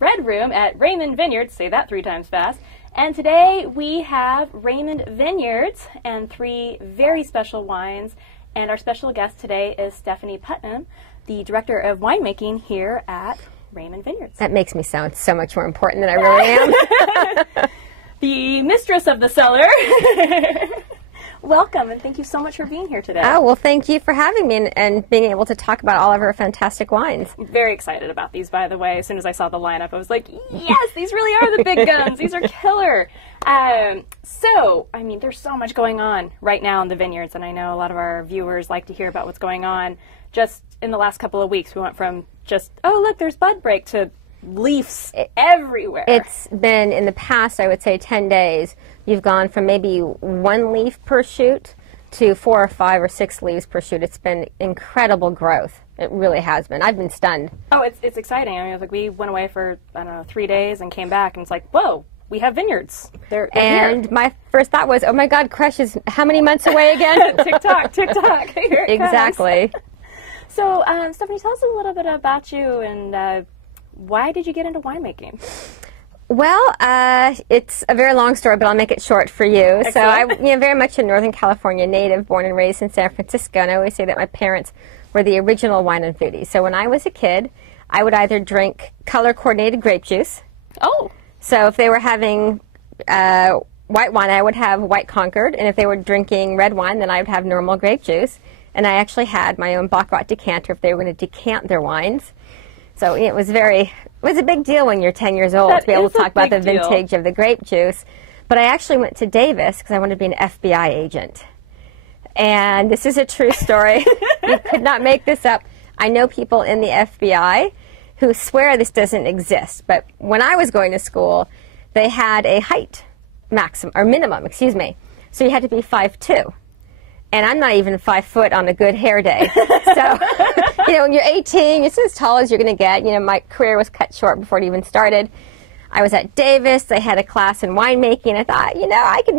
Red Room at Raymond Vineyards. Say that 3 times fast. And today we have Raymond Vineyards and 3 very special wines. And our special guest today is Stephanie Putnam, the Director of Winemaking here at Raymond Vineyards. That makes me sound so much more important than I really am. The mistress of the cellar. Welcome, and thank you so much for being here today. Oh, well, thank you for having me and being able to talk about all of our fantastic wines. I'm very excited about these, by the way. As soon as I saw the lineup, I was like, yes, these really are the big guns. These are killer. There's so much going on right now in the vineyards, and I know a lot of our viewers like to hear about what's going on. Just in the last couple of weeks, we went from just, oh, look, there's bud break, to leaves everywhere. It's been, in the past, I would say 10 days, you've gone from maybe 1 leaf per shoot to 4 or 5 or 6 leaves per shoot. It's been incredible growth. It really has been. I've been stunned. Oh, it's exciting. I mean, like, we went away for, 3 days and came back, and it's like, whoa, we have vineyards. They're and here. My first thought was, oh my God, Crush is how many months away again? Tick-tock, tick-tock. Here it Exactly. comes. So, Stephanie, tell us a little bit about you and why did you get into winemaking? Well, it's a very long story, but I'll make it short for you. Excellent. So I'm very much a Northern California native, born and raised in San Francisco, and I always say that my parents were the original wine and foodies. So when I was a kid, I would either drink color-coordinated grape juice. Oh. So if they were having white wine, I would have White Concord, and if they were drinking red wine, then I would have normal grape juice. And I actually had my own Baccarat decanter if they were going to decant their wines. So it was a big deal when you're 10 years old to be able to talk about the vintage of the grape juice. But I actually went to Davis because I wanted to be an FBI agent. And this is a true story. You could not make this up. I know people in the FBI who swear this doesn't exist. But when I was going to school, they had a height minimum. So you had to be 5'2". And I'm not even 5 foot on a good hair day. So, when you're 18, it's as tall as you're going to get. My career was cut short before it even started. I was at Davis. They had a class in winemaking. I thought, I could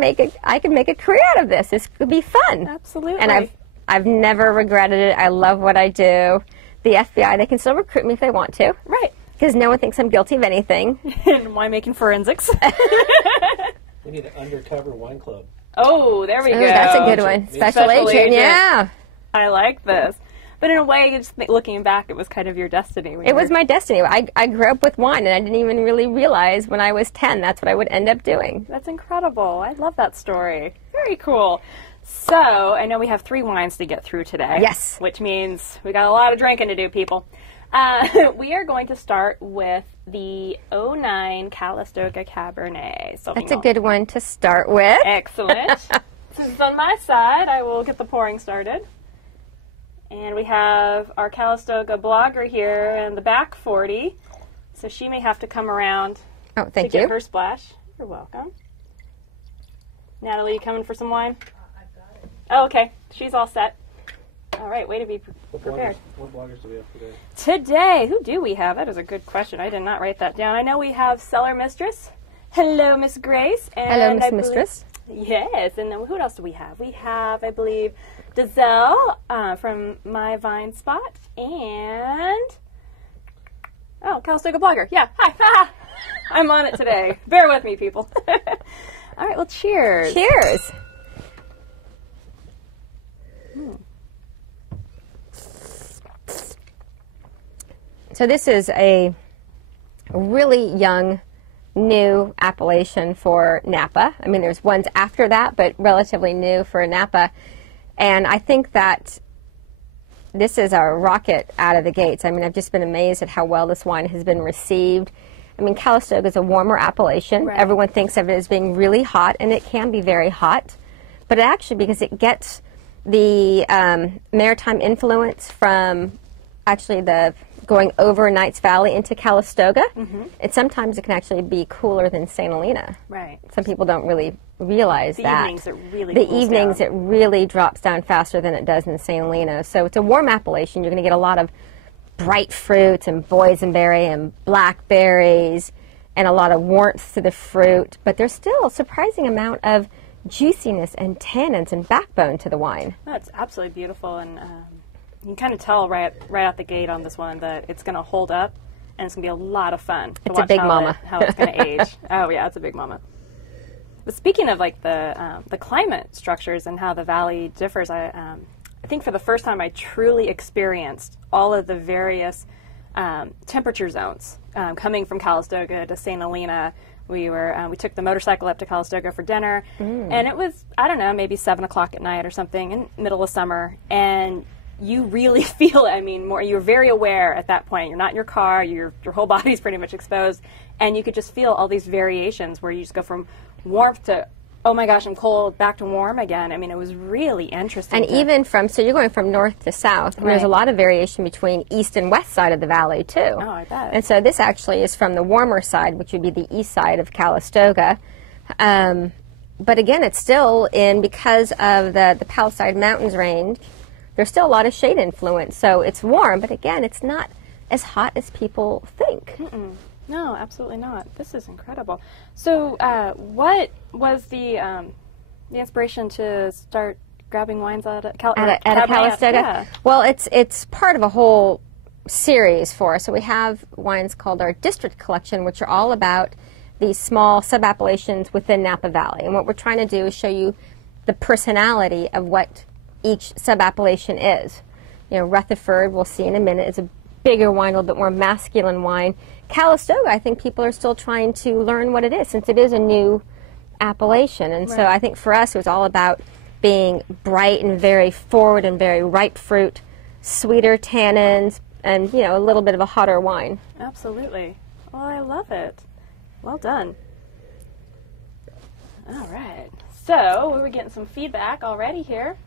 make a career out of this. This could be fun. Absolutely. And I've never regretted it. I love what I do. The FBI, they can still recruit me if they want to. Right. Because no one thinks I'm guilty of anything. In winemaking forensics. We need an undercover wine club. Oh, there we go. That's a good one. Special agent, yeah. I like this. But in a way, just looking back, it was kind of your destiny. It was my destiny. I grew up with wine, and I didn't even really realize when I was 10 that's what I would end up doing. That's incredible. I love that story. Very cool. So, I know we have 3 wines to get through today. Yes. Which means we got a lot of drinking to do, people. We are going to start with the 09 Calistoga Cabernet. That's a good one to start with. Excellent. This is on my side. I will get the pouring started. And we have our Calistoga blogger here in the back 40. So she may have to come around to get her splash. You're welcome. Natalie, you coming for some wine? I've got it. Oh, okay. She's all set. All right, way to be prepared. What bloggers do we have today? Today, who do we have? That is a good question. I did not write that down. I know we have Cellar Mistress. Hello, Miss Grace. And hello, Miss Mistress. Yes, and then who else do we have? We have, I believe, Dazelle from My Vine Spot, and Calistoga Blogger. Yeah, hi. I'm on it today. Bear with me, people. All right, well, cheers. Cheers. So this is a really young, new appellation for Napa. I mean, there's ones after that, but relatively new for Napa. And I think that this is a rocket out of the gates. I mean, I've just been amazed at how well this wine has been received. I mean, Calistoga is a warmer appellation. Right. Everyone thinks of it as being really hot, and it can be very hot. But actually, because it gets the maritime influence from actually the going over Knights Valley into Calistoga, and sometimes it can actually be cooler than St. Helena. Right. Some people don't really realize that. Evenings it really the cools evenings down. it really drops down faster than it does in St. Helena. So it's a warm appellation. You're going to get a lot of bright fruits and boysenberry and blackberries and a lot of warmth to the fruit, but there's still a surprising amount of juiciness and tannins and backbone to the wine. That's absolutely beautiful, and you can kind of tell right out the gate on this one that it's going to hold up and it's going to be a lot of fun to It's watch a big mama. how it's going to age. Oh, yeah, it's a big mama. But speaking of like the climate structures and how the valley differs, I think for the first time I truly experienced all of the various temperature zones coming from Calistoga to St. Helena. We took the motorcycle up to Calistoga for dinner, and it was, I don't know, maybe 7 o'clock at night or something in the middle of summer, and you really feel it. I mean, you're very aware at that point. You're not in your car. Your whole body's pretty much exposed, and you could just feel all these variations where you just go from warmth to, oh my gosh, I'm cold, back to warm again. I mean, it was really interesting. And even so you're going from north to south, and there's a lot of variation between east and west side of the valley, too. Oh, I bet. And so this actually is from the warmer side, which would be the east side of Calistoga. But again, it's still because of the Palisade Mountains range, there's still a lot of shade influence. So it's warm, but again, it's not as hot as people think. No, absolutely not. This is incredible. So, what was the inspiration to start grabbing wines out of Calistoga? Yeah. Well, it's part of a whole series for us. So we have wines called our district collection, which are all about these small sub-appellations within Napa Valley. And what we're trying to do is show you the personality of what each sub-appellation is. You know, Rutherford, we'll see in a minute, is a bigger wine, a little bit more masculine wine. Calistoga, I think people are still trying to learn what it is, since it is a new appellation. And so I think for us it was all about being bright and very forward and very ripe fruit, sweeter tannins, and, you know, a little bit of a hotter wine. Absolutely. Well, I love it. Well done. All right. So we were getting some feedback already here.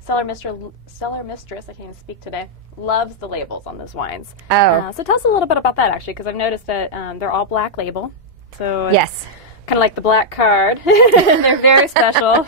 Cellar Mistress, I can't even speak today, loves the labels on those wines. Oh. So tell us a little bit about that, actually, because I've noticed that they're all black label. So Yes. Kind of like the black card. They're very special.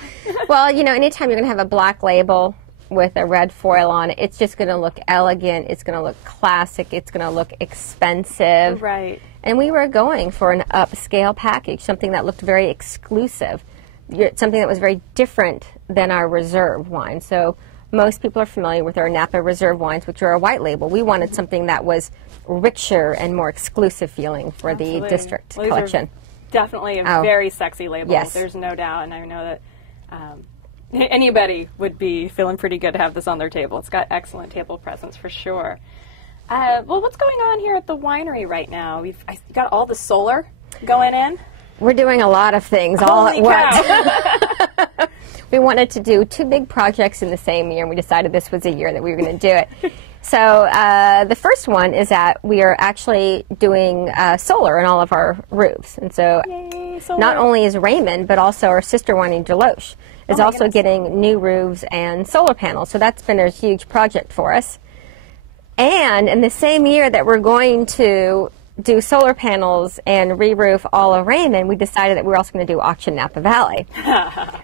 Well, you know, anytime you're going to have a black label with a red foil on it, it's just going to look elegant, it's going to look classic, it's going to look expensive. Right. And we were going for an upscale package, something that looked very exclusive, something that was very different than our reserve wine. So most people are familiar with our Napa Reserve wines, which are a white label. We wanted something that was richer and more exclusive feeling for the district collection. Definitely a very sexy label. Yes. There's no doubt, and I know that anybody would be feeling pretty good to have this on their table. It's got excellent table presence for sure. Well, what's going on here at the winery right now? We've got all the solar going in. We're doing a lot of things all at once. We wanted to do 2 big projects in the same year, and we decided this was a year that we were going to do it. So the first one is that we are actually doing solar in all of our roofs. And so not only is Raymond, but also our sister winery, Deloche, is also getting new roofs and solar panels. So that's been a huge project for us. And in the same year that we're going to do solar panels and re-roof all of Raymond, we decided that we were also going to do auction Napa Valley.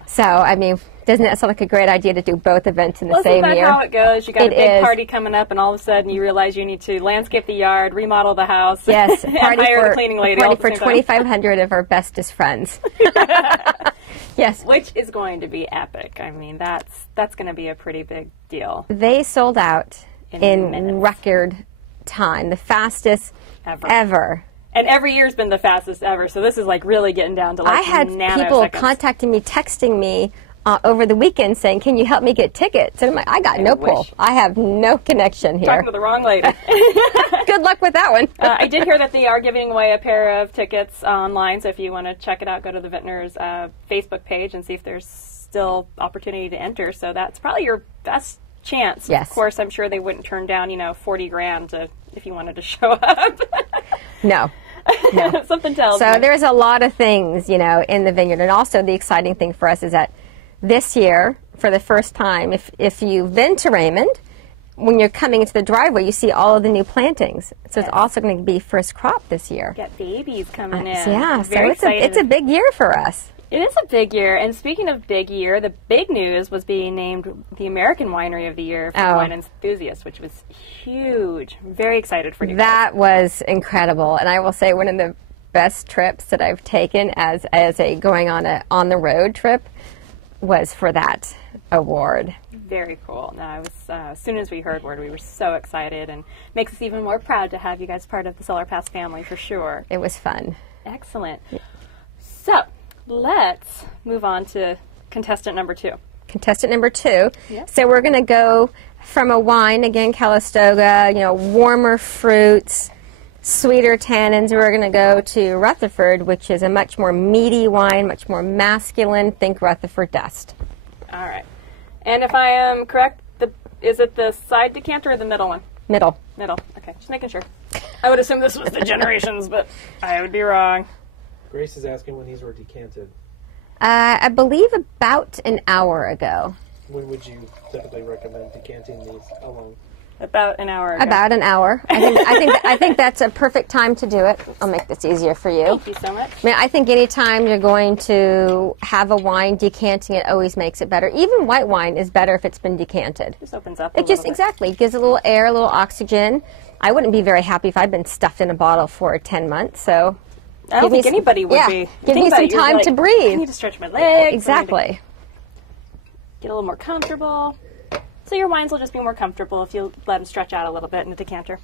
So, I mean, doesn't that sound like a great idea to do both events in the same year? Isn't that how it goes? You got a big party coming up, and all of a sudden you realize you need to landscape the yard, remodel the house, yes, and hire the cleaning lady. Party for 2,500 of our bestest friends. Yes, which is going to be epic. I mean, that's going to be a pretty big deal. They sold out in record time, the fastest ever. And every year's been the fastest ever, so this is like really getting down to like I had people contacting me, texting me over the weekend saying, can you help me get tickets? And I'm like, I got no pull. I have no connection here. Talking to the wrong lady. Good luck with that one. I did hear that they are giving away a pair of tickets online, so if you want to check it out, go to the Vintners Facebook page and see if there's still opportunity to enter. So that's probably your best chance. Yes. Of course, I'm sure they wouldn't turn down, $40 grand if you wanted to show up. No. Something tells me. So there's a lot of things, in the vineyard. And also the exciting thing for us is that this year, for the first time, if you've been to Raymond, when you're coming into the driveway, you see all of the new plantings. So it's also going to be first crop this year. Got babies coming in. Yeah, so it's a big year for us. It is a big year, and speaking of big year, the big news was being named the American Winery of the Year for Wine Enthusiasts, which was huge. I'm very excited for you. That was incredible, and I will say one of the best trips that I've taken as a going on the road trip. was for that award. Very cool. No, I was as soon as we heard word, we were so excited, and makes us even more proud to have you guys part of the Cellar Pass family for sure. It was fun. Excellent. So let's move on to contestant number 2. Contestant number 2. Yep. So we're going to go from a wine, again, Calistoga, warmer fruits, sweeter tannins. We're going to go to Rutherford, which is a much more meaty wine, much more masculine. Think Rutherford Dust. All right. And if I am correct, is it the side decanter or the middle one? Middle. Middle. Okay, just making sure. I would assume this was the Generations, but I would be wrong. Grace is asking when these were decanted. I believe about an hour ago. When would you typically recommend decanting these? How long? About an hour ago. About an hour. I think that's a perfect time to do it. I'll make this easier for you. Thank you so much. I mean, I think anytime you're going to have a wine, decanting it always makes it better. Even white wine is better if it's been decanted. Just opens up. It just exactly gives a little air, a little oxygen. I wouldn't be very happy if I'd been stuffed in a bottle for 10 months. So I don't think anybody would be. Give me some time to breathe. I need to stretch my legs. Exactly. Get a little more comfortable. So your wines will just be more comfortable if you let them stretch out a little bit in the decanter.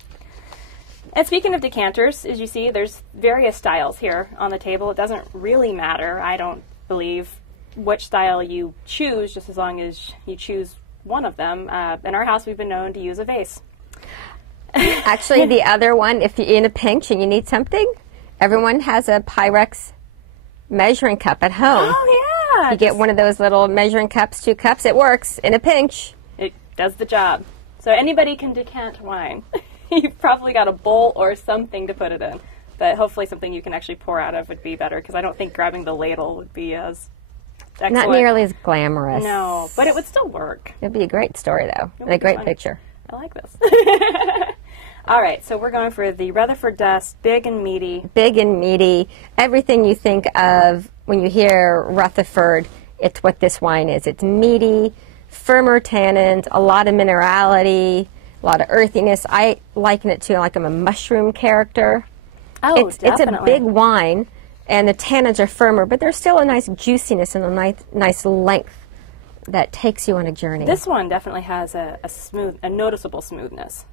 And speaking of decanters, as you see, there's various styles here on the table. It doesn't really matter, I don't believe, which style you choose, just as long as you choose one of them. In our house, we've been known to use a vase. Actually, the other one, if you're in a pinch and you need something, everyone has a Pyrex measuring cup at home. Oh, yeah. You get one of those little measuring cups, 2 cups. It works in a pinch. It does the job. So anybody can decant wine. You've probably got a bowl or something to put it in. But hopefully something you can actually pour out of would be better, because I don't think grabbing the ladle would be as excellent. Not nearly as glamorous. No, but it would still work. It'd be a great story, though, and a great picture. I like this. All right, so we're going for the Rutherford Dust, big and meaty. Big and meaty. Everything you think of when you hear Rutherford, it's what this wine is. It's meaty, firmer tannins, a lot of minerality, a lot of earthiness. I liken it to like I'm a mushroom character. Oh, It's a big wine, and the tannins are firmer, but there's still a nice juiciness and a nice length that takes you on a journey. This one definitely has a noticeable smoothness,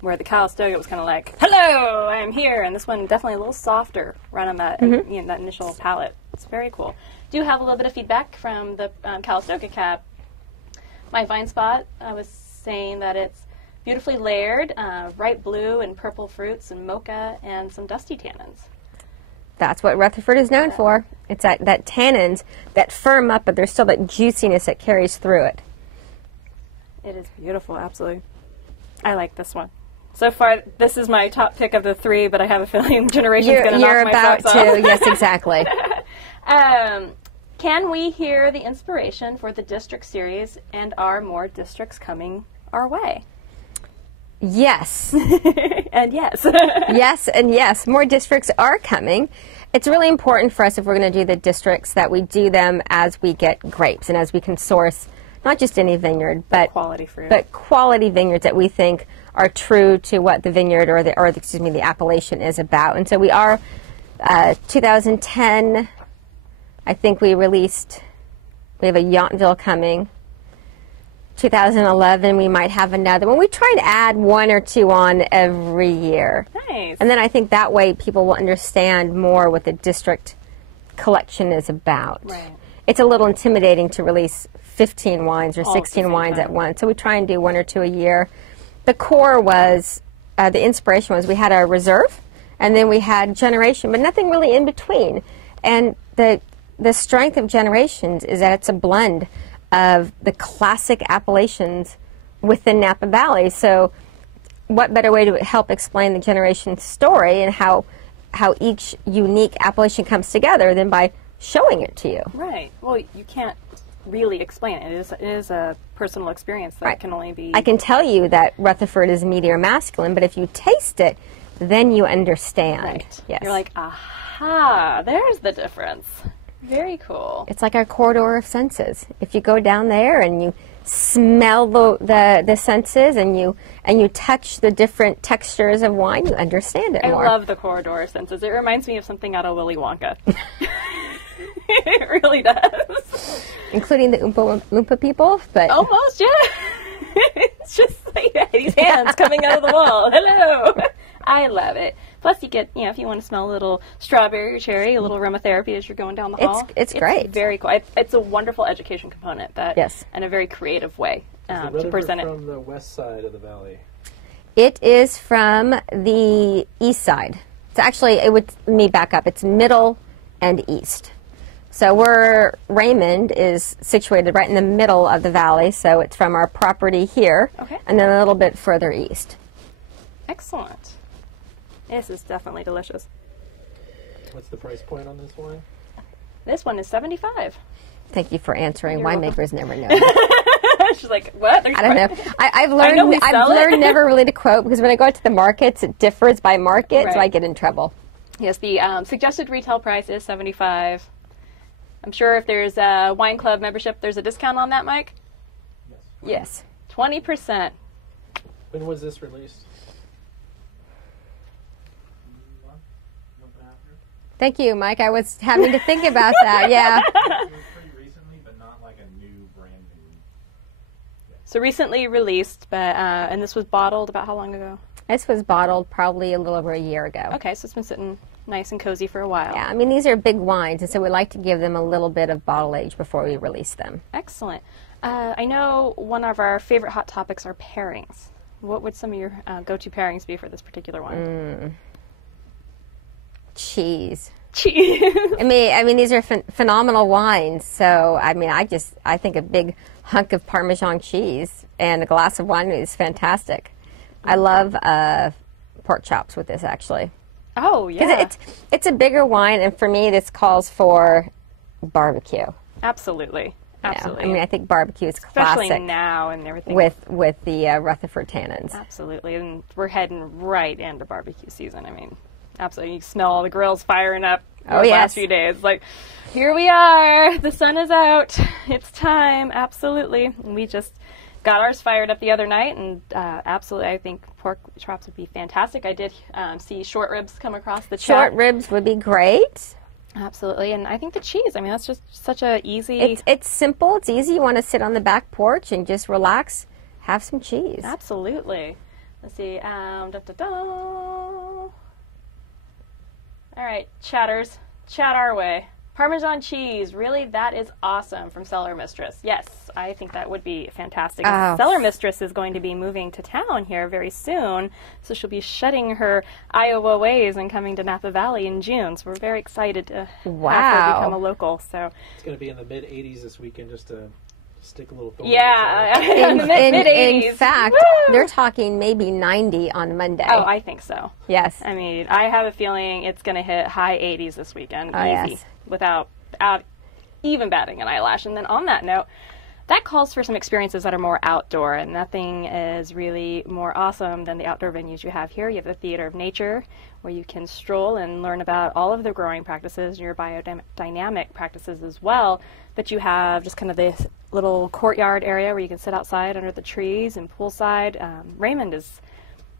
where the Calistoga was kind of like, hello, I'm here, and this one definitely a little softer right on that, that initial palate. It's very cool. Do have a little bit of feedback from the Calistoga cab. My Vine Spot was saying that it's beautifully layered, bright blue and purple fruits and mocha and some dusty tannins. That's what Rutherford is known for. It's that tannins that firm up, but there's still that juiciness that carries through it. It is beautiful, absolutely. I like this one. So far, this is my top pick of the 3, but I have a feeling Generation's going to knock my socks off. You're about to, yes, exactly. Can we hear the inspiration for the district series, and are more districts coming our way? Yes. And yes. Yes and yes. More districts are coming. It's really important for us, if we're going to do the districts, that we do them as we get grapes and as we can source not just any vineyard, but quality fruit. But quality vineyards that we think are true to what the vineyard or the appellation is about. And so we are 2010, I think we have a Yountville coming. 2011, we might have another one. We try to add 1 or 2 on every year. Nice. And then I think that way people will understand more what the district collection is about. Right. It's a little intimidating to release 15 wines or All 16 wines time. at once. So we try and do 1 or 2 a year. The core was, the inspiration was, we had our reserve, and then we had Generation, but nothing really in between. And the strength of Generations is that it's a blend of the classic appellations within Napa Valley. So what better way to help explain the Generation story and how each unique appellation comes together than by showing it to you? Right. Well, you can't really explain it. It is a personal experience that can only be... I can tell you that Rutherford is meaty or masculine, but if you taste it, then you understand. Right. Yes. You're like, aha, there's the difference. Very cool. It's like our corridor of senses. If you go down there and you smell the senses and you touch the different textures of wine, you understand it more. I love the corridor of senses. It reminds me of something out of Willy Wonka. It really does. including the Oompa Loompa people. But Almost, yeah. It's just like these hands coming out of the wall. Hello. I love it. Plus, you get, if you want to smell a little strawberry or cherry, a little aromatherapy as you're going down the hall. It's great. It's very cool. It's a wonderful education component yes. and a very creative way to present it. From the west side of the valley. It is from the east side. It's actually, let me back up. It's middle and east. So Raymond is situated right in the middle of the valley, so it's from our property here, and then a little bit further east. Excellent. This is definitely delicious. What's the price point on this wine? This one is $75. Thank you for answering. You're Winemakers never know. She's like, what? I don't know. I've learned never really to quote, because when I go out to the markets, it differs by market, so I get in trouble. Yes, the suggested retail price is $75. I'm sure if there's a wine club membership, there's a discount on that, Mike? Yes. 20%. When was this released? Thank you, Mike. I was having to think about that. Yeah. It was pretty recently, but not like a new, brand new. Yeah. So recently released, but and this was bottled about how long ago? This was bottled probably a little over a year ago. Okay, so it's been sitting nice and cozy for a while. Yeah, I mean, these are big wines, and so we like to give them a little bit of bottle age before we release them. Excellent. I know one of our favorite hot topics are pairings. What would some of your go-to pairings be for this particular one? Cheese. Cheese. I mean, these are phenomenal wines. So, I mean, I think a big hunk of Parmesan cheese and a glass of wine is fantastic. I love pork chops with this, actually. Oh, yeah. Because it's a bigger wine, and for me, this calls for barbecue. Absolutely. Absolutely. I mean, I think barbecue is especially classic now and everything. with the Rutherford tannins. Absolutely. And we're heading right into barbecue season. I mean, absolutely. You smell all the grills firing up the last few days. Like, here we are. The sun is out. It's time. Absolutely. And we just got ours fired up the other night, and absolutely, I think pork chops would be fantastic. I did see short ribs come across the chat. Short ribs would be great. Absolutely, and I think the cheese, I mean, that's just such a easy... It's simple, it's easy. You want to sit on the back porch and just relax, have some cheese. Absolutely. Let's see, All right, chatters, chat our way. Parmesan cheese, really, that is awesome, from Cellar Mistress. Yes, I think that would be fantastic. Oh. Cellar Mistress is going to be moving to town here very soon, so she'll be shedding her Iowa ways and coming to Napa Valley in June. So we're very excited to have her become a local. So it's going to be in the mid-80s this weekend, just to stick a little thorn. Yeah, in the mid-80s. In fact, Woo! they're talking maybe 90 on Monday. Oh, I think so. Yes. I mean, I have a feeling it's going to hit high 80s this weekend, Oh, easy, yes. without even batting an eyelash. And then on that note, that calls for some experiences that are more outdoor, and nothing is really more awesome than the outdoor venues you have here. You have the Theater of Nature, where you can stroll and learn about all of the growing practices, your biodynamic practices as well, but you have just kind of this little courtyard area where you can sit outside under the trees and poolside. Raymond is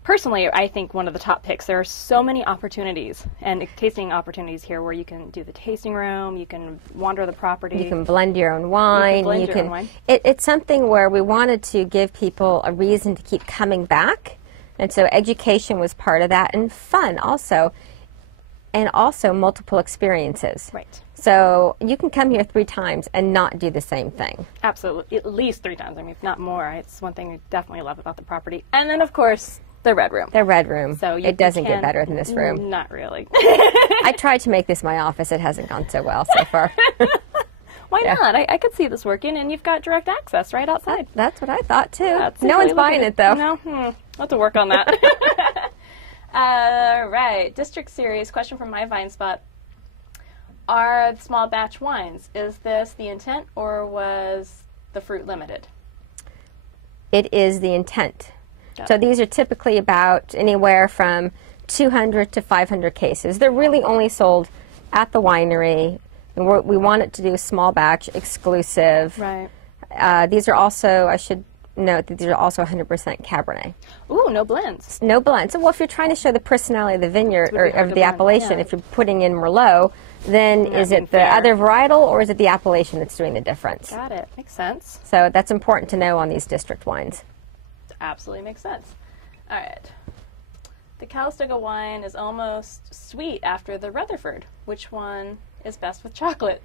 personally, I think, one of the top picks. There are so many opportunities and tasting opportunities here where you can do the tasting room, you can wander the property. You can blend your own wine. It's something where we wanted to give people a reason to keep coming back. And so education was part of that, and fun also. And also multiple experiences. Right. So you can come here 3 times and not do the same thing. Absolutely. At least 3 times. I mean, if not more. It's one thing we definitely love about the property. And then, of course, the Red Room. The Red Room. So it doesn't get better than this room. Not really. I tried to make this my office. It hasn't gone so well so far. Why not? I could see this working, and you've got direct access right outside. That's what I thought, too. That's No one's buying it, though. No? I'll have to work on that. All right. District Series, question from My Vine Spot. Are the small batch wines, is this the intent, or was the fruit limited? It is the intent. So these are typically about anywhere from 200 to 500 cases. They're really only sold at the winery. And we want it to do small batch, exclusive. Right. These are also, I should note that these are also 100% Cabernet. Ooh, no blends. No blends. Well, if you're trying to show the personality of the vineyard or hard of to the blend, appellation, yeah. if you're putting in Merlot, then is it the fair. other varietal or is it the appellation that's doing the difference? Got it. Makes sense. So that's important to know on these district wines. Absolutely makes sense. All right. The Calistoga wine is almost sweet after the Rutherford. Which one is best with chocolate?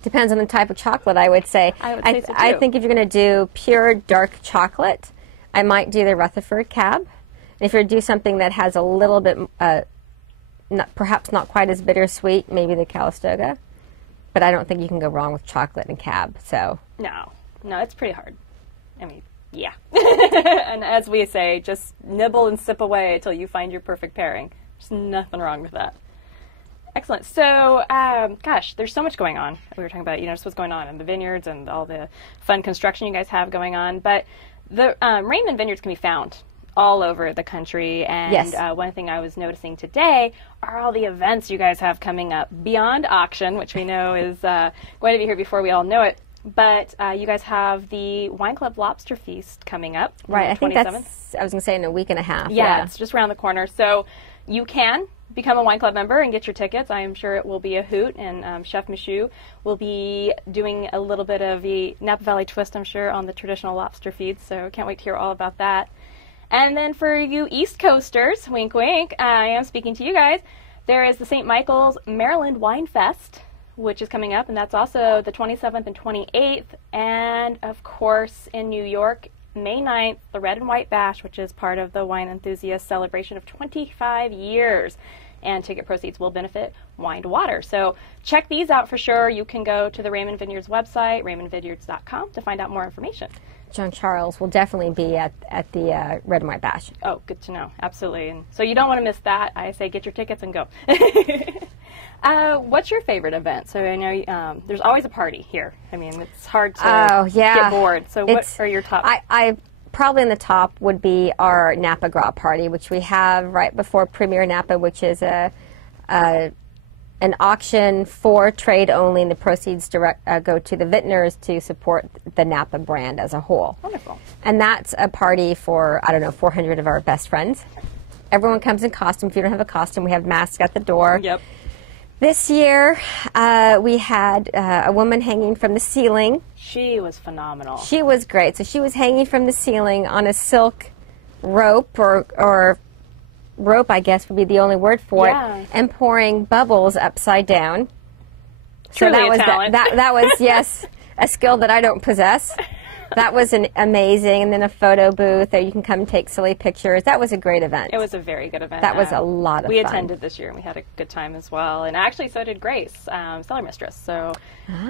Depends on the type of chocolate, I would say. I would say so, I too. think if you're going to do pure dark chocolate, I might do the Rutherford Cab. And if you're going to do something that has a little bit, perhaps not quite as bittersweet, maybe the Calistoga. But I don't think you can go wrong with chocolate and Cab. So No, it's pretty hard. I mean, yeah. And as we say, just nibble and sip away until you find your perfect pairing. There's nothing wrong with that. Excellent. So, gosh, there's so much going on. We were talking about, just what's going on in the vineyards and all the fun construction you guys have going on. But the Raymond Vineyards can be found all over the country. And Yes. One thing I was noticing today are all the events you guys have coming up beyond auction, which we know is going to be here before we all know it. But you guys have the Wine Club Lobster Feast coming up. right, on I the think 27th. that's, I was going to say in a week and a half. Yeah, it's just around the corner. So you can become a Wine Club member and get your tickets. I am sure it will be a hoot. And Chef Michoud will be doing a little bit of the Napa Valley twist, I'm sure, on the traditional lobster feeds. So can't wait to hear all about that. And then for you East Coasters, wink, wink, I am speaking to you guys. There is the St. Michael's Maryland Wine Fest, which is coming up, and that's also the 27th and 28th. And, of course, in New York, May 9th, the Red and White Bash, which is part of the Wine Enthusiast celebration of 25 years. And ticket proceeds will benefit Wine to Water. So check these out for sure. You can go to the Raymond Vineyards website, raymondvineyards.com, to find out more information. John Charles will definitely be at the Red and White Bash. Oh, good to know. Absolutely. And so you don't want to miss that. I say get your tickets and go. What's your favorite event? So I know there's always a party here. I mean, it's hard to get bored. So what are your top? I probably in the top would be our Napa Gras party, which we have right before Premier Napa, which is an auction for trade only, and the proceeds go to the vintners to support the Napa brand as a whole. Wonderful. And that's a party for, 400 of our best friends. Everyone comes in costume. If you don't have a costume, we have masks at the door. Yep. This year, we had a woman hanging from the ceiling. She was phenomenal. She was great. So she was hanging from the ceiling on a silk rope or rope, I guess would be the only word for it, and pouring bubbles upside down. Truly so that a was talent. that was yes, a skill that I don't possess. That was amazing. And then a photo booth, or you can come take silly pictures. That was a great event. It was a very good event. That was a lot of we fun. We attended this year, and we had a good time as well. And actually, so did Grace, cellar mistress. So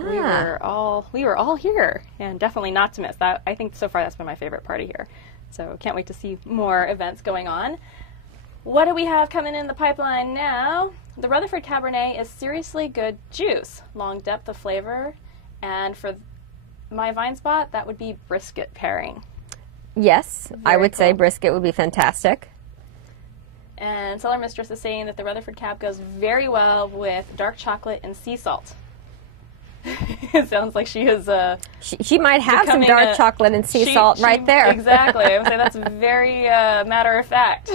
we were all here, and definitely not to miss. That I think so far that's been my favorite party here. So can't wait to see more events going on. What do we have coming in the pipeline now? The Rutherford Cabernet is seriously good juice, long depth of flavor, and for my vine spot, that would be brisket pairing. Yes, I would say cool. brisket would be fantastic. And Cellar Mistress is saying that the Rutherford Cab goes very well with dark chocolate and sea salt. It sounds like she is she might have some dark chocolate and sea salt right there. Exactly. I would say that's very matter of fact.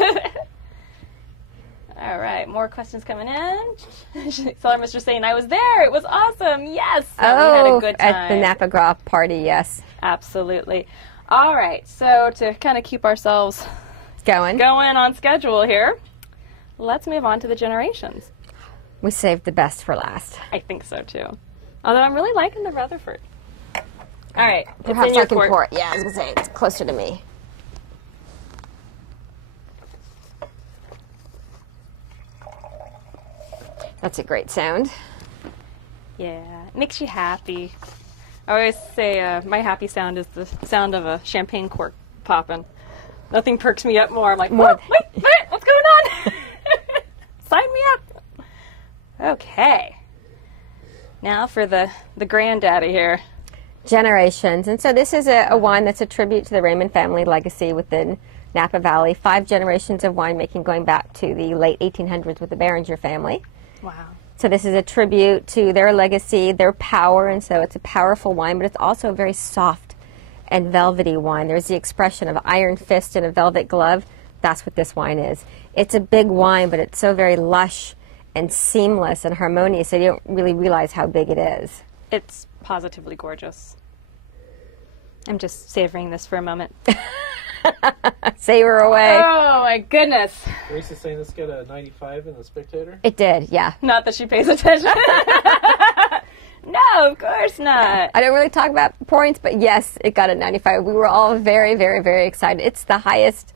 All right, more questions coming in. Cellar Mistress saying, I was there. It was awesome. Yes. We had a good time. At the Napa Gras party, yes. Absolutely. All right, so to kind of keep ourselves going on schedule here, let's move on to the generations. We saved the best for last. I think so, too. Although I'm really liking the Rutherford. All right. Perhaps I can pour it. Yeah, I was going to say, it's closer to me. That's a great sound. Yeah, it makes you happy. I always say my happy sound is the sound of a champagne cork popping. Nothing perks me up more. I'm like, wait, what's going on? Sign me up. Okay. Now for the granddaddy here. Generations. And so this is a wine that's a tribute to the Raymond family legacy within Napa Valley. 5 generations of winemaking going back to the late 1800s with the Behringer family. Wow. So this is a tribute to their legacy, their power, and so it's a powerful wine, but it's also a very soft and velvety wine. There's the expression of iron fist in a velvet glove. That's what this wine is. It's a big wine, but it's so very lush and seamless and harmonious that you don't really realize how big it is. It's positively gorgeous. I'm just savoring this for a moment. Savor away. Oh my goodness. Lisa's saying this got a 95 in the Spectator. It did, yeah. Not that she pays attention. No, of course not. I don't really talk about points, but yes, it got a 95. We were all very, very, very excited. It's the highest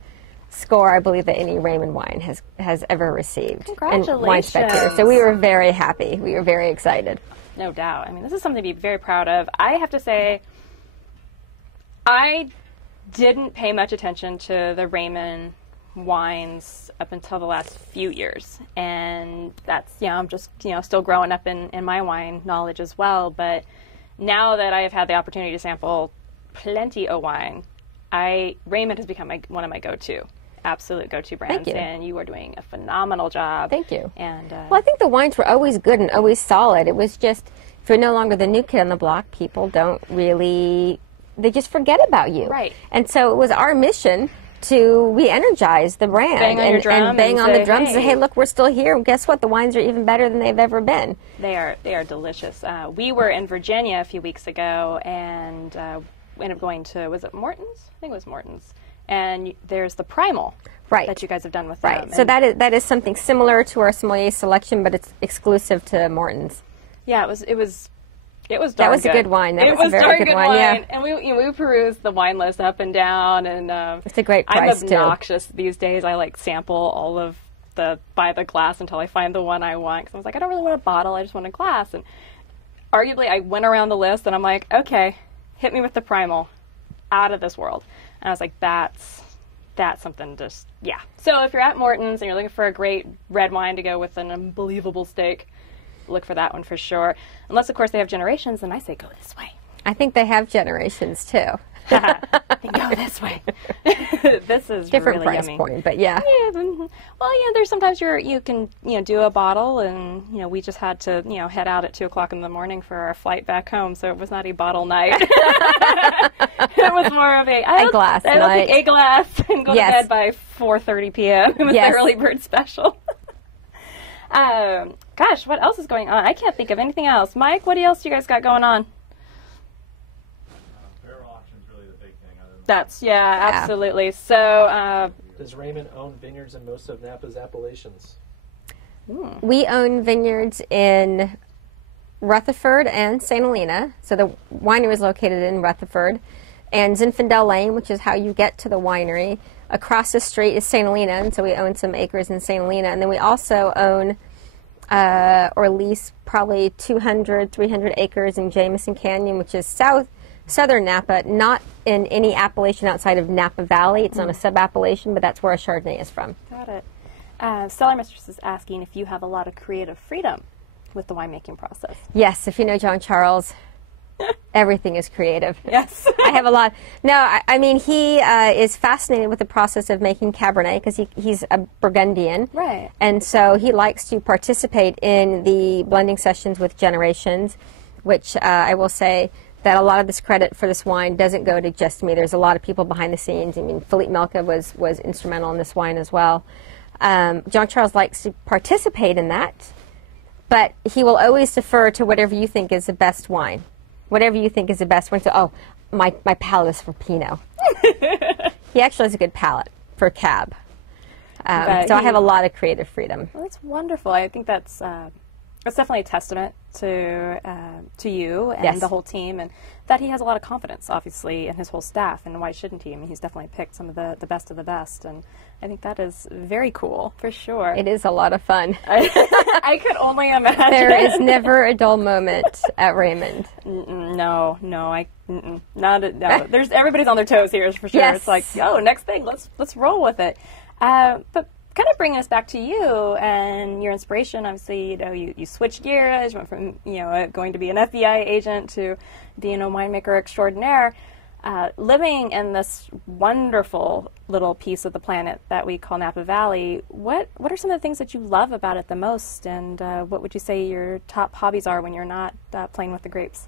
score, I believe, that any Raymond wine has ever received. Congratulations. In Wine Spectator. So we were very happy. We were very excited. No doubt. I mean, this is something to be very proud of. I have to say, I didn't pay much attention to the Raymond wines up until the last few years. And that's, I'm just, still growing up in my wine knowledge as well. But now that I have had the opportunity to sample plenty of wine, Raymond has become one of my absolute go-to brands. Thank you. And you are doing a phenomenal job. Thank you. And well, I think the wines were always good and always solid. It was just, if you're no longer the new kid on the block, people don't really, they just forget about you. Right. And so it was our mission to re-energize the brand bang on your drum and bang and on say, the drums and say, hey, look, we're still here. And guess what? The wines are even better than they've ever been. They are delicious. We were in Virginia a few weeks ago and ended up going to, was it Morton's? I think it was Morton's. And there's the Primal that you guys have done with them. Right. So that is something similar to our sommelier selection, but it's exclusive to Morton's. Yeah, it was darn that was good. a good wine. That it was a very good wine. Yeah. And we perused the wine list up and down, and it's a great price I'm obnoxious these days. I like sample all of by the glass until I find the one I want. Because I was like, I don't really want a bottle. I just want a glass. And arguably, I went around the list, and I'm like, okay, hit me with the Primal, out of this world. And I was like, that's something just, yeah. So if you're at Morton's and you're looking for a great red wine to go with an unbelievable steak, look for that one for sure. Unless, of course, they have Generations, then I say go this way. I think they have Generations, too. Then go this way. This is different really price yummy. point, but yeah. Well, there's sometimes you can do a bottle, and we just had to head out at 2:00 in the morning for our flight back home, so it was not a bottle night. It was more of a glass night. I'll take a glass and go to bed by 4:30 p.m. It was the early bird special. Gosh, what else is going on? I can't think of anything else. Mike, what else you guys got going on? Barrel auction's really the big thing. Other than That's, absolutely. So, Does Raymond own vineyards in most of Napa's appellations? We own vineyards in Rutherford and St. Helena. So the winery is located in Rutherford. And Zinfandel Lane, which is how you get to the winery. Across the street is St. Helena, and so we own some acres in St. Helena. And then we also own or lease probably 200, 300 acres in Jameson Canyon, which is southern Napa, not in any appellation outside of Napa Valley. It's on a sub-appellation, but that's where our Chardonnay is from. got it. Cellar Mistress is asking if you have a lot of creative freedom with the winemaking process. Yes, if you know John Charles, everything is creative. Yes. I have a lot. No, I mean, he is fascinated with the process of making Cabernet because he's a Burgundian. Right. And so he likes to participate in the blending sessions with Generations, which I will say that a lot of this credit for this wine doesn't go to just me. There's a lot of people behind the scenes. I mean, Philippe Melka was instrumental in this wine as well. John Charles likes to participate in that, but he will always defer to whatever you think is the best wine. Whatever you think is the best one. So, my palate is for Pinot. He actually has a good palate for Cab. So I have a lot of creative freedom. Well, that's wonderful. I think that's definitely a testament to you and the whole team, and that he has a lot of confidence, obviously, in his whole staff. And why shouldn't he? I mean, he's definitely picked some of the best of the best, and I think that is very cool, for sure. It is a lot of fun. I could only imagine. There is never a dull moment at Raymond. No. There's everybody's on their toes here, for sure. Yes. It's like, next thing, let's roll with it. But kind of bringing us back to you and your inspiration. Obviously, you switched gears. You went from going to be an FBI agent to being a winemaker extraordinaire. living in this wonderful little piece of the planet that we call Napa Valley, what are some of the things that you love about it the most, and what would you say your top hobbies are when you're not playing with the grapes?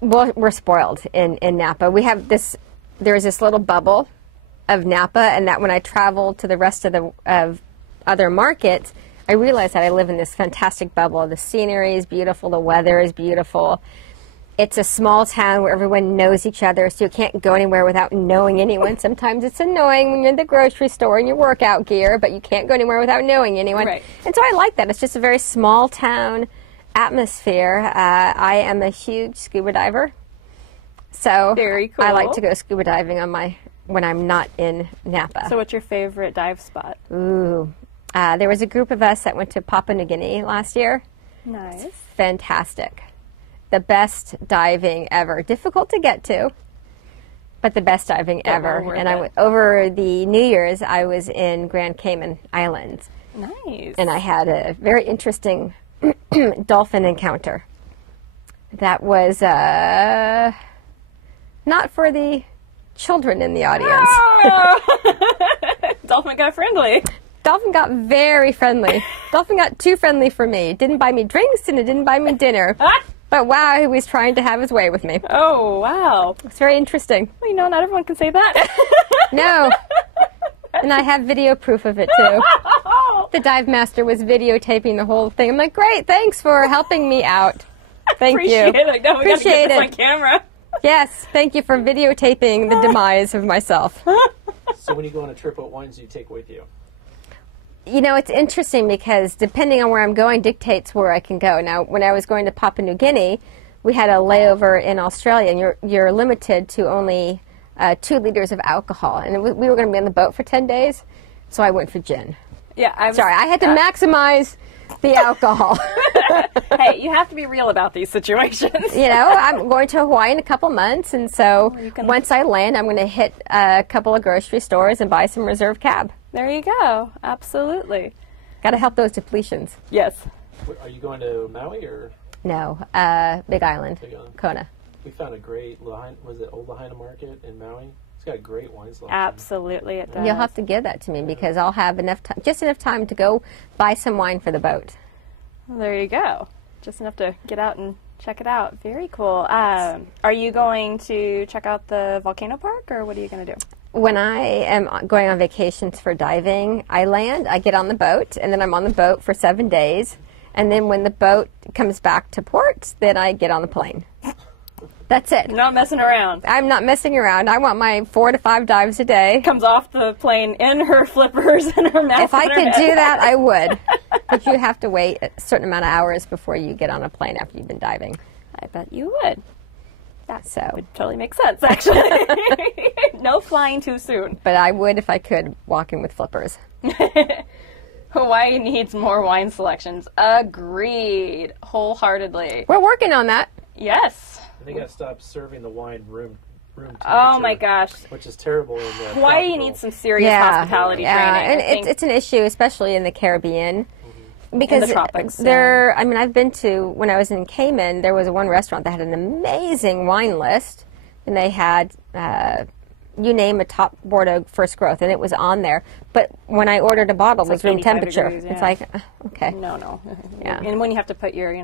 Well, we're spoiled in Napa. We have there's this little bubble of Napa, and that when I travel to the rest of other markets, I realize that I live in this fantastic bubble. The scenery is beautiful, the weather is beautiful. It's a small town where everyone knows each other, so you can't go anywhere without knowing anyone. Sometimes it's annoying when you're in the grocery store in your workout gear, but you can't go anywhere without knowing anyone. Right. And so I like that. It's just a very small town atmosphere. I am a huge scuba diver, so Very cool. I like to go scuba diving when I'm not in Napa. So what's your favorite dive spot? Ooh, there was a group of us that went to Papua New Guinea last year. Nice. Fantastic. The best diving ever. Difficult to get to, but the best diving ever. worth And it. over the New Year's, I was in Grand Cayman Islands, Nice. and I had a very interesting dolphin encounter. That was not for the children in the audience. Dolphin got friendly. Dolphin got very friendly. Dolphin got too friendly for me. Didn't buy me drinks and it didn't buy me dinner. But wow, he was trying to have his way with me. Oh, wow. It's very interesting. Well, you know, not everyone can say that. No. And I have video proof of it too. The dive master was videotaping the whole thing. I'm like, great, thanks for helping me out. Thank Appreciate you. it. No, we gotta Appreciate get this it. on camera. Yes, thank you for videotaping the demise of myself. So when you go on a trip, what wines do you take with you? You know, it's interesting because depending on where I'm going dictates where I can go. Now, when I was going to Papua New Guinea, we had a layover in Australia, and you're limited to only 2 liters of alcohol. And we were going to be on the boat for 10 days, so I went for gin. Yeah, I had to maximize the alcohol. Hey, you have to be real about these situations. You know, I'm going to Hawaii in a couple months, and so you can- once I land, I'm going to hit a couple of grocery stores and buy some reserve cab. There you go. Absolutely. Got to help those depletions. Yes. Are you going to Maui or No, Big Island, Big Island? Kona. We found a great was it Old Lahaina Market in Maui? It's got great wine selection. Absolutely, it does. You'll have to give that to me because I'll have just enough time to go buy some wine for the boat. Well, there you go. Just enough to get out and check it out. Very cool. Are you going to check out the volcano park, or what are you going to do? When I am going on vacations for diving, I land, I get on the boat, and then I'm on the boat for 7 days. And then when the boat comes back to port, then I get on the plane. That's it. Not messing around. I'm not messing around. I want my 4 to 5 dives a day. Comes off the plane in her flippers and her mask. If I on her could head. do that, I would. But you have to wait a certain amount of hours before you get on a plane after you've been diving. I bet you would. That So, would totally make sense, actually. No flying too soon. but I would if I could walk in with flippers. Hawaii needs more wine selections. Agreed. Wholeheartedly. We're working on that. Yes. And they got to stop serving the wine room temperature. Oh my gosh. Which is terrible. In the Hawaii tropical. needs some serious hospitality training. and I think. it's an issue, especially in the Caribbean. Because In the tropics, I mean, I've been to, when I was in Cayman, there was one restaurant that had an amazing wine list, and they had, you name a top Bordeaux first growth, and it was on there. But when I ordered a bottle, it was like room 85 temperature. degrees, It's yeah. like, okay. No. Yeah. And when you have to put your,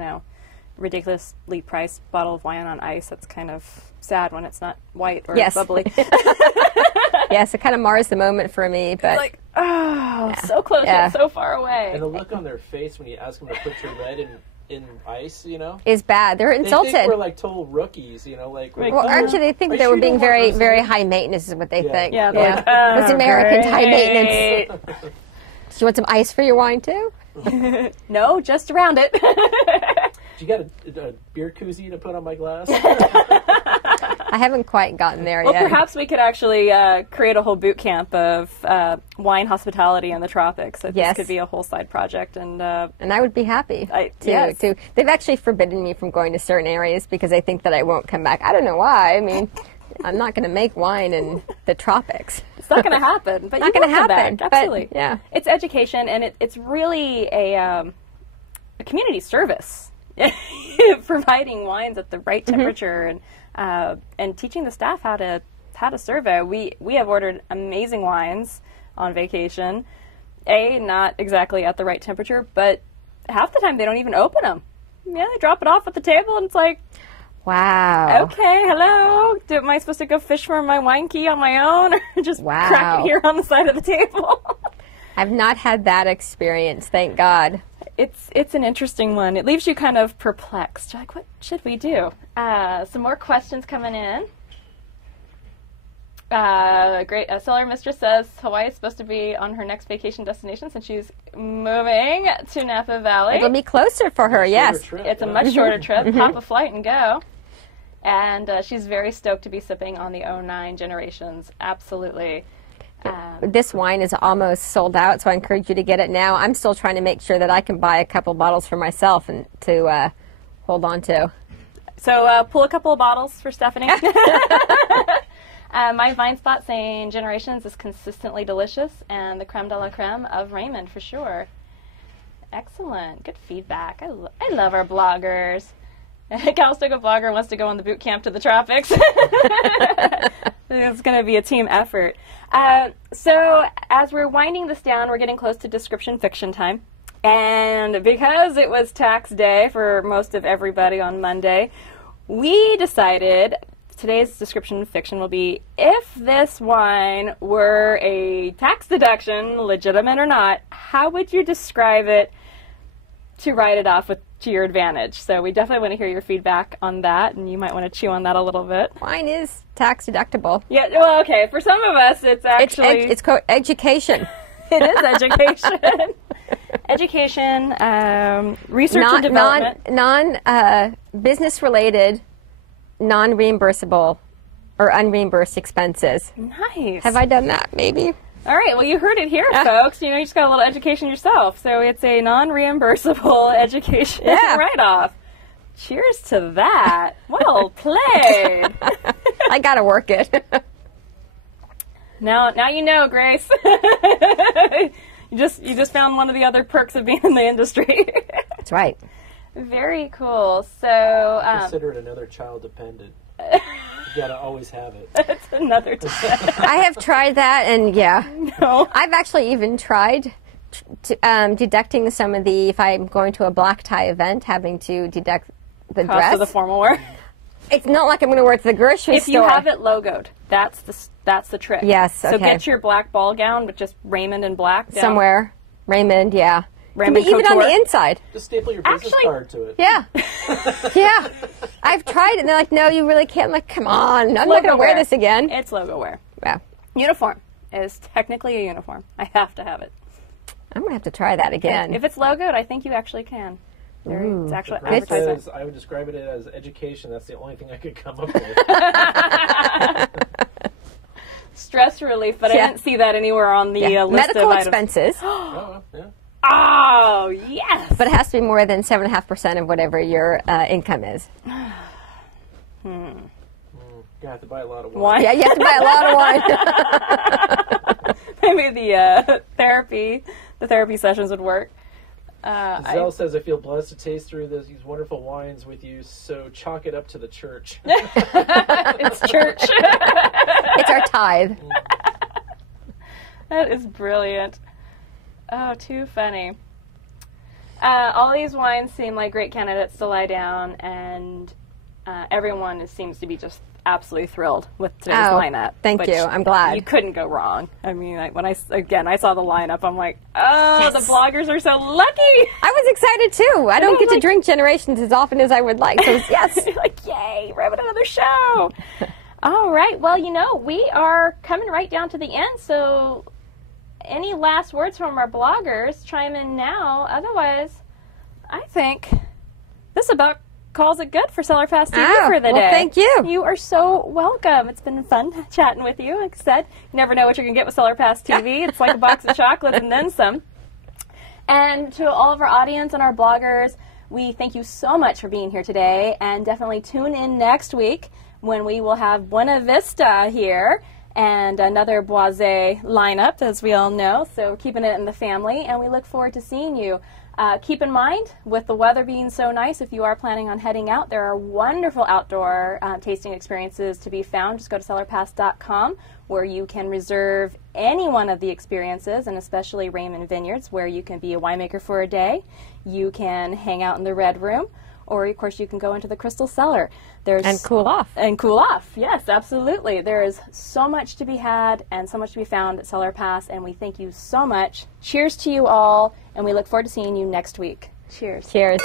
ridiculously priced bottle of wine on ice, that's kind of sad when it's not white or Yes. bubbly. Yes, it kind of mars the moment for me, but Like, so close Yeah. yet so far away. And the look on their face when you ask them to put your red in ice, is bad. They're They insulted. think we're like total rookies, like. Well, oh, actually, they think are they you were sure being you don't want very, those very in? high maintenance is what they Yeah. think. yeah, they're like, Those Americans, high maintenance. great. Do you want some ice for your wine, too? No, just around it. Do you got a beer koozie to put on my glass? I haven't quite gotten there Well, yet. perhaps we could actually create a whole boot camp of wine hospitality in the tropics. So Yes. This could be a whole side project. And And I would be happy yes. to. They've actually forbidden me from going to certain areas because they think that I won't come back. I don't know why. I mean, I'm not going to make wine in the tropics. it's not going to happen. But Not you gonna will come happen, back. but, Absolutely. yeah. It's education, and it's really a community service. Providing wines at the right temperature and and teaching the staff how to serve it. We have ordered amazing wines on vacation. Not exactly at the right temperature, but half the time they don't even open them. Yeah, they drop it off at the table, and it's like, wow. okay, hello. Am I supposed to go fish for my wine key on my own, or just crack it here on the side of the table? I've not had that experience, thank God. It's an interesting one. It leaves you kind of perplexed. You're like, what should we do? Some more questions coming in. Great. Solar Mistress says Hawaii is supposed to be on her next vacation destination since she's moving to Napa Valley. It'll be closer for her, yes. Trip, It's a yeah. much shorter trip. Hop a flight and go. And she's very stoked to be sipping on the '09 Generations. Absolutely. This wine is almost sold out, so I encourage you to get it now. I'm still trying to make sure that I can buy a couple bottles for myself and to hold on to. So pull a couple of bottles for Stephanie. My Vine Spot saying Generations is consistently delicious and the creme de la creme of Raymond for sure. Excellent. Good feedback. I love our bloggers. Calistoga blogger wants to go on the boot camp to the tropics. It's going to be a team effort. So as we're winding this down, we're getting close to description fiction time. And because it was tax day for most of everybody on Monday, we decided today's description fiction will be if this wine were a tax deduction, legitimate or not, how would you describe it to write it off to your advantage? So we definitely want to hear your feedback on that, and you might want to chew on that a little bit. Wine is tax deductible. Yeah, well, okay, for some of us, it's actually... It's called education. It is education. Education, research and development. Business-related, non-reimbursable or unreimbursed expenses. Nice. Have I done that, maybe? All right, well, you heard it here, folks. You just got a little education yourself. So it's a non-reimbursable education write-off. Cheers to that. Well played. I got to work it. Now you know, Grace. You just found one of the other perks of being in the industry. That's right. Very cool. So Consider it another child dependent. You gotta always have it. That's another time. I have tried that, and No. I've actually even tried deducting some of the, if I'm going to a black tie event, having to deduct the Cost dress. of the formal wear. It's not like I'm going to wear it to the grocery If store. you have it logoed, that's the trick. Yes, okay. So get your black ball gown with just Raymond in black down. Somewhere. Raymond, yeah. Raymond Even on Couture. the inside. Just staple your business Actually- card to it. Yeah. Yeah. I've tried it, and they're like, no, you really can't. I'm like, come on. I'm not going to wear this again. It's logo wear. Yeah. Uniform is technically a uniform. I have to have it. I'm going to have to try that again. If it's logoed, I think you actually can. It's actually Grace advertisement. says, I would describe it as education. That's the only thing I could come up with. Stress relief, but I didn't see that anywhere on the list Medical of items. expenses, Oh, yeah. Oh, yes! but it has to be more than 7.5% of whatever your income is. You have to buy a lot of wine. Wine? Yeah, you have to buy a lot of wine. Maybe the therapy sessions would work. Zell says, I feel blessed to taste through these wonderful wines with you, so chalk it up to the church. It's church. It's our tithe. That is brilliant. Oh, too funny. All these wines seem like great candidates to lie down, and everyone seems to be just absolutely thrilled with today's lineup. Thank which you. I'm glad. You couldn't go wrong. I mean, like when I saw the lineup, I'm like, oh, Yes. the bloggers are so lucky. I was excited too. I don't get to drink Generations as often as I would like. So yes. Like, yay, we're having another show. All right. Well, we are coming right down to the end. So any last words from our bloggers, chime in now. Otherwise, I think this about calls it good for Cellar Pass TV for the day. Well, thank you. You are so welcome. It's been fun chatting with you. Like I said, you never know what you're going to get with Cellar Pass TV. It's like a box of chocolates and then some. And to all of our audience and our bloggers, we thank you so much for being here today. And definitely tune in next week when we will have Buena Vista here. and another Boisé lineup, as we all know, so keeping it in the family, and we look forward to seeing you. Keep in mind, with the weather being so nice, if you are planning on heading out, there are wonderful outdoor tasting experiences to be found. Just go to cellarpass.com, where you can reserve any one of the experiences, and especially Raymond Vineyards, where you can be a winemaker for a day. You can hang out in the Red Room, or of course you can go into the Crystal Cellar. And cool off. And cool off, yes, absolutely. There is so much to be had and so much to be found at Cellar Pass, and we thank you so much. Cheers to you all, and we look forward to seeing you next week. Cheers. Cheers.